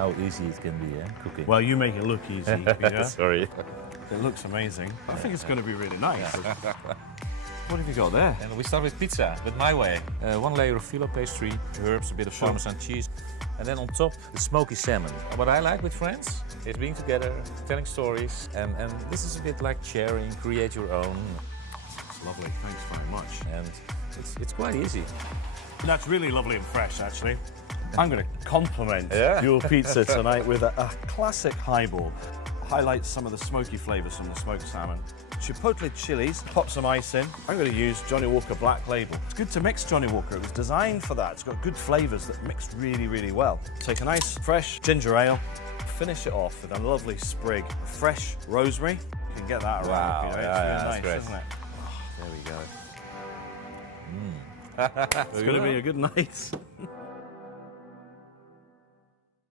how easy it can be, cooking. Well, you make it look easy, Peter. Sorry. It looks amazing. I think it's going to be really nice. What have you got there? And we start with pizza, with my way. 1 layer of phyllo pastry, herbs, a bit of Parmesan cheese. And then on top, the smoky salmon. What I like with friends is being together, telling stories. And this is a bit like sharing, create your own. It's lovely, thanks very much. And it's quite easy. That's really lovely and fresh, actually. I'm going to compliment your pizza tonight with a classic highball. Highlights some of the smoky flavours from the smoked salmon. Chipotle chilies, pop some ice in. I'm going to use Johnnie Walker Black Label. It's good to mix Johnnie Walker. It was designed for that. It's got good flavours that mix really, really well. Take a nice, fresh ginger ale, finish it off with a lovely sprig of fresh rosemary. You can get that around. Wow, It's really nice, great. isn't it? There we go. It's going to be a good night.